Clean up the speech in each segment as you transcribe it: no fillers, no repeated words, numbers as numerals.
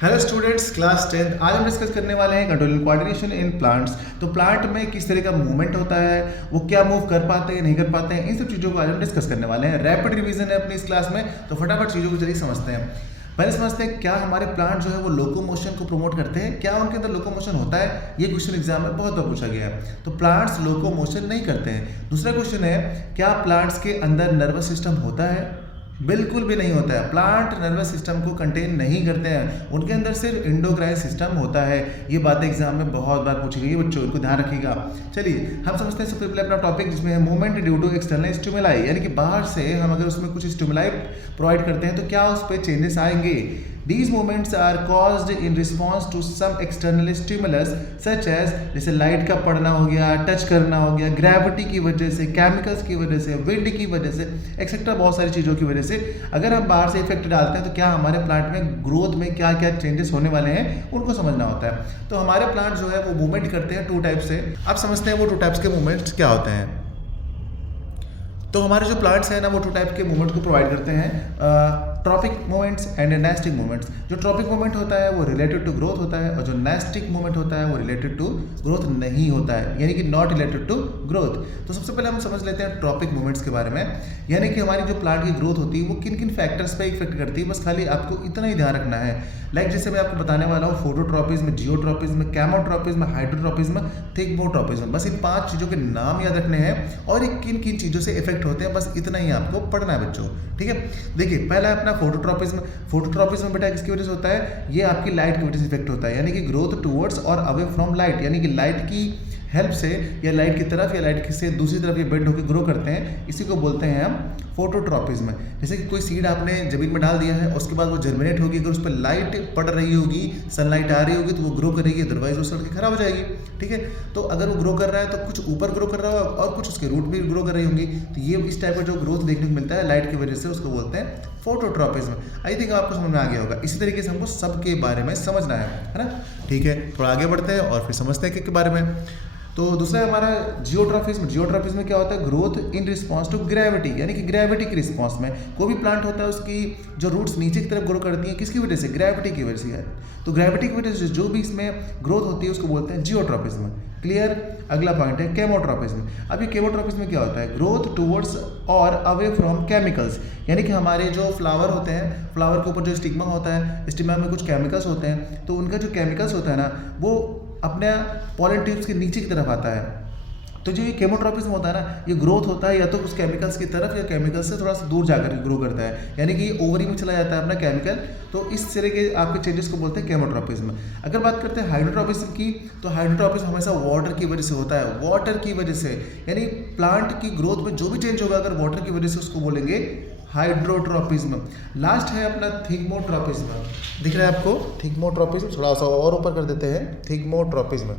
Hello students, class 10 आज हम discuss करने वाले हैं कंट्रोलिंग कोऑर्डिनेशन इन प्लांट्स। तो प्लांट में किस तरह का मूवमेंट होता है, वो क्या मूव कर पाते हैं नहीं कर पाते हैं, इन सब चीज़ों को आज हम डिस्कस करने वाले हैं। रैपिड रिवीजन है अपनी इस क्लास में, तो फटाफट चीज़ों को चलिए समझते हैं। पहले समझते हैं क्या हमारे प्लांट जो है वो लोकोमोशन को प्रमोट करते हैं, क्या उनके अंदर लोकोमोशन होता है। ये क्वेश्चन एग्जाम में बहुत बार पूछा गया है। तो प्लांट्स लोकोमोशन नहीं करते हैं। दूसरा क्वेश्चन है क्या प्लांट्स के अंदर नर्वस सिस्टम होता है। बिल्कुल भी नहीं होता है। प्लांट नर्वस सिस्टम को कंटेन नहीं करते हैं, उनके अंदर सिर्फ एंडोक्राइन सिस्टम होता है। ये बातें एग्जाम में बहुत बार पूछी गई है बच्चों, इनको ध्यान रखिएगा। चलिए हम समझते हैं सबसे पहले अपना टॉपिक जिसमें है movement due to external stimuli, यानी कि बाहर से हम अगर उसमें कुछ स्टिमुलाई प्रोवाइड करते हैं तो क्या उस पर चेंजेस आएंगे। These movements are caused in response to some external stimulus such as जैसे लाइट का पड़ना हो गया, टच करना हो गया, ग्रेविटी की वजह से, केमिकल्स की वजह से, विंड की वजह से, एक्सेट्रा बहुत सारी चीज़ों की वजह से अगर हम बाहर से इफेक्ट डालते हैं तो क्या हमारे प्लांट में ग्रोथ में क्या क्या चेंजेस होने वाले हैं उनको समझना होता है। तो हमारे प्लांट जो है वो मूवमेंट करते हैं टू टाइप से। अब समझते हैं वो टू टाइप्स के मूवमेंट्स क्या होते हैं। तो हमारे जो प्लांट्स हैं ना वो टू टाइप के मूवमेंट को प्रोवाइड करते हैं, tropic movements and nastic movements. जो ट्रॉपिक मूवमेंट होता है वो रिलेटेड टू ग्रोथ होता है और जो नेस्टिक मूवमेंट होता है वो रिलेटेड टू ग्रोथ नहीं होता है, यानी कि नॉट रिलेटेड टू ग्रोथ। तो सबसे पहले हम समझ लेते हैं ट्रॉपिक मूवमेंट्स के बारे में, यानी कि हमारी जो प्लांट की ग्रोथ होती है वो किन किन फैक्टर्स पे इफेक्ट करती है। बस खाली आपको इतना ही ध्यान रखना है। लाइक जैसे मैं आपको बताने वाला हूँ फोटोट्रॉपिज्म, जियोट्रॉपिज्म, कैमोट्रॉपिज्म, हाइड्रोट्रॉपिज्म, थिग्मोट्रॉपिज्म। बस इन 5 चीज़ों के नाम याद रखने हैं और ये किन किन चीज़ों से इफेक्ट होते हैं, बस इतना ही आपको पढ़ना है बच्चों। ठीक है, देखिए पहला अपना फोटोट्रॉपिज्म। फोटोट्रॉपिज्म बेटा किसकी वजह से होता है, ये आपकी लाइट की वजह से इफेक्ट होता है, यानी कि ग्रोथ टुवर्ड्स और अवे फ्रॉम लाइट, यानी कि लाइट की हेल्प से या लाइट की तरफ या लाइट से दूसरी तरफ ये बेंड होकर ग्रो करते हैं, इसी को बोलते हैं हम फोटोट्रॉपिज्म। जैसे कि कोई सीड आपने जमीन में डाल दिया है, उसके बाद वो जर्मिनेट होगी, अगर उस पर लाइट पड़ रही होगी, सनलाइट आ रही होगी तो वो ग्रो करेगी, अदरवाइज वो सड़ के खराब हो जाएगी। ठीक है, तो अगर वो ग्रो कर रहा है तो कुछ ऊपर ग्रो कर रहा होगा और कुछ उसके रूट भी ग्रो कर रही होंगी, तो ये इस टाइप का जो ग्रोथ देखने को मिलता है लाइट की वजह से, उसको बोलते हैं फोटोट्रॉपिज्म। आई थिंक आपको समझ में आ गया होगा। इसी तरीके से हमको सबके बारे में समझना है ना। ठीक है, थोड़ा आगे बढ़ते हैं और फिर समझते हैं के बारे में। तो दूसरा है हमारा जियोट्रॉपिज्म। जियोट्रॉपिज्म में क्या होता है, growth in response to gravity, यानी कि ग्रेविटी की रिस्पॉन्स में कोई भी प्लांट होता है उसकी जो रूट्स नीचे की तरफ ग्रो करती हैं, किसकी वजह से, ग्रेविटी की वजह से है। तो ग्रेविटी की वजह से जो भी इसमें ग्रोथ होती है उसको बोलते हैं जियोट्रॉपिज्म। क्लियर। अगला पॉइंट है केमोट्रॉपिज्म। अब ये केमोट्रॉपिज्म में क्या होता है, ग्रोथ टुवर्ड्स और अवे फ्रॉम केमिकल्स, यानी कि हमारे जो फ्लावर होते हैं, फ्लावर के ऊपर जो स्टिग्मा होता है, स्टिग्मा में कुछ केमिकल्स होते हैं, तो उनका जो केमिकल्स होता है ना वो अपने पॉलन ट्यूब्स के नीचे की तरफ आता है। तो जो ये केमोट्रॉपिज्म होता है ना, ये ग्रोथ होता है या तो उस केमिकल्स की तरफ या केमिकल से थोड़ा सा दूर जाकर ग्रो करता है, यानी कि ओवरी में चला जाता है अपना केमिकल। तो इस तरह के आपके चेंजेस को बोलते हैं केमोट्रॉपिज्म। अगर बात करते हैं हाइड्रोट्रॉपिज्म की, तो हाइड्रोट्रॉपिज्म हमेशा वाटर की वजह से होता है, वाटर की वजह से, यानी प्लांट की ग्रोथ में जो भी चेंज होगा अगर वाटर की वजह से, उसको बोलेंगे हाइड्रोट्रॉपिज्म। लास्ट है अपना थिग्मोट्रॉपिज्म। दिख रहा है आपको थिग्मोट्रॉपिज्म, थोड़ा सा और ऊपर कर देते हैं, थिग्मोट्रॉपिज्म।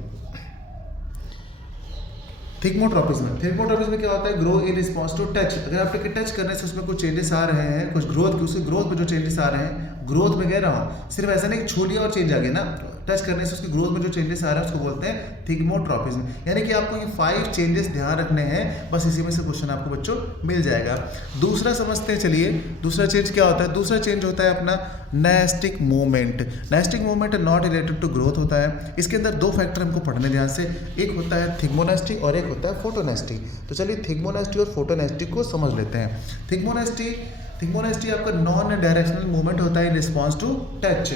थिग्मोट्रॉपिज्म में क्या होता है, grow in response to touch. अगर आपके टच करने से उसमें कुछ चेंजेस आ रहे हैं, कुछ ग्रोथ की, उसकी ग्रोथ में जो चेंजेस आ रहे हैं, ग्रोथ में कह रहा हूँ, सिर्फ ऐसा नहीं कि छू लिया और चेंज आ गया ना, टच करने से उसकी ग्रोथ में जो चेंजेस आ रहे हैं उसको बोलते हैं थिग्मोट्रॉपिज्म। यानी कि आपको ये 5 चेंजेस ध्यान रखने हैं, बस इसी में से क्वेश्चन आपको बच्चों मिल जाएगा। दूसरा समझते हैं, चलिए दूसरा चेंज क्या होता है। दूसरा चेंज होता है अपना nastic movement. Nastic movement not related to growth होता है। इसके अंदर 2 फैक्टर हमको पढ़ने ध्यान से, एक होता है थिग्मोनेस्टिक और एक होता है फोटोनेस्टिक। तो चलिए थिग्मोनेस्टिक और फोटोनेस्टिक को समझ लेते हैं। थिग्मोनेस्टिक आपका नॉन डायरेक्शनल मूवमेंट होता है इन रिस्पॉन्स टू टच,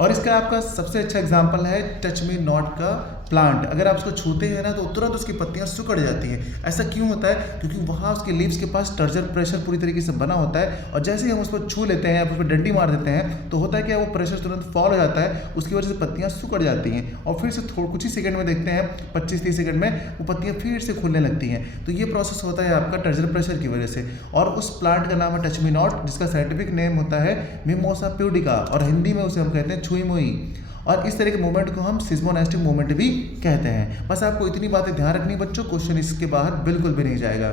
और इसका आपका सबसे अच्छा एग्जांपल है टच मी नॉट का प्लांट। अगर आप उसको छूते हैं ना तो तुरंत उसकी पत्तियां सिकुड़ जाती हैं। ऐसा क्यों होता है, क्योंकि वहाँ उसके लीव्स के पास टर्जर प्रेशर पूरी तरीके से बना होता है, और जैसे ही हम उस पर छू लेते हैं या उस पर डंडी मार देते हैं तो होता है क्या, वो प्रेशर तुरंत फॉल हो जाता है, उसकी वजह से पत्तियां सिकुड़ जाती हैं, और फिर से कुछ ही सेकंड में देखते हैं 25-30 सेकंड में वो पत्तियां फिर से खुलने लगती हैं। तो ये प्रोसेस होता है आपका टर्जर प्रेशर की वजह से। और उस प्लांट का नाम है टच मी नॉट, जिसका साइंटिफिक नेम होता है मिमोसा प्यूडिका, और हिंदी में उसे हम कहते हैं छुई मुई। और इस तरह के मूवमेंट को हम सिस्मोनेस्टिक मूवमेंट भी कहते हैं। बस आपको इतनी बातें ध्यान रखनी बच्चों, क्वेश्चन इसके बाहर बिल्कुल भी नहीं जाएगा।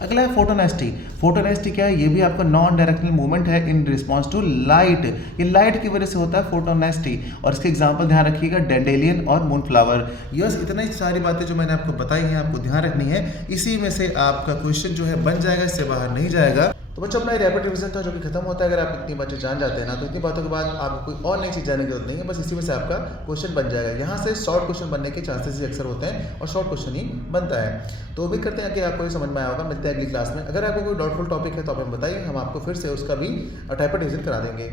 अगला है फोटोनेस्टी। फोटोनेस्टी क्या है, ये भी आपका नॉन डायरेक्शनल मूवमेंट है इन रिस्पॉन्स टू लाइट। ये लाइट की वजह से होता है फोटोनेस्टी, और इसके एग्जांपल ध्यान रखिएगा डेंडेलियन और मूनफ्लावर। यस, इतना ही सारी बातें जो मैंने आपको बताई हैं आपको ध्यान रखनी है, इसी में से आपका क्वेश्चन जो है बन जाएगा, इससे बाहर नहीं जाएगा। तो बच्चों अपना रैपिड रिवीजन था जो कि खत्म होता है। अगर आप इतनी बातें जान जाते हैं ना, तो इतनी बातों के बाद आपको कोई और नई चीज़ जानने की जरूरत नहीं है, बस इसी में से आपका क्वेश्चन बन जाएगा। यहाँ से शॉर्ट क्वेश्चन बनने के चांसेस ही अक्सर होते हैं और शॉर्ट क्वेश्चन ही बनता है। तो उम्मीद करते हैं कि आपको ये समझ में आया होगा। मिलते हैं अगली क्लास में। अगर आपको कोई डाउटफुल टॉपिक है तो आप हमें बताइए, हम आपको फिर से उसका भी टाइप रिवीजन करा देंगे।